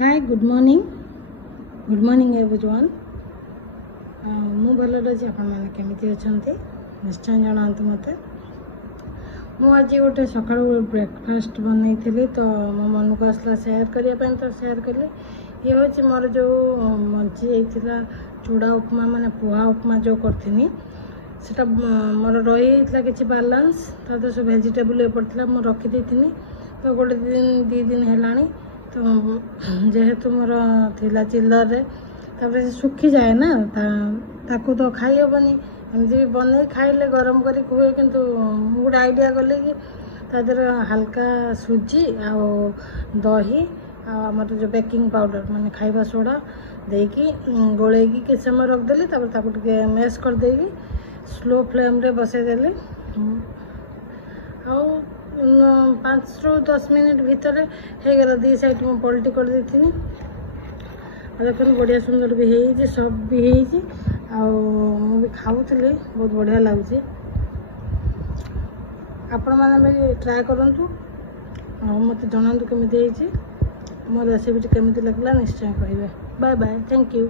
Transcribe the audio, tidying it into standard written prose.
Hi good morning everyone. मु भल अच्छी आपमती अच्छा निश्चय जानते मत। मुझे गोटे सका ब्रेकफास्ट बनई थी तो मो मन को आसला सेयार करने तो सेयार कली। ये हूँ मोर जो बची जाता चूड़ा उपमा माने पोहा उपमा जो करी से मोर रही कि बालांस तो सब भेजिटेबल ये पड़ता मुझे रखीदी तो गोटे दिन 2 दिन है तो जेहेतु मोर थिला चिल्लर रे तापर से सुखी जाए ना ताकू तो खाई हेबनी एमती भी बन खाइले गरम कर हुए किंतु गोटे आइडिया कले कि तादर हल्का सुजी आ दही आमर जो बेकिंग पाउडर माने खाइबा सोडा देकी गोलेकी किस समय रखदेली तापर मेस कर देगी स्लो फ्लेम रे बसईदेली आ 5 ରୁ 10 मिनट भितर हो गला। 2 साइड में पलटी कर दी थी देख बढ़िया सुंदर भी है सब भी है खाऊली बहुत बढ़िया लगुच। आपण मैंने भी ट्राए करूँ मत जनातु केमी मोर रेसिपी केमी लगला निश्चय कहे। Bye bye, thank you.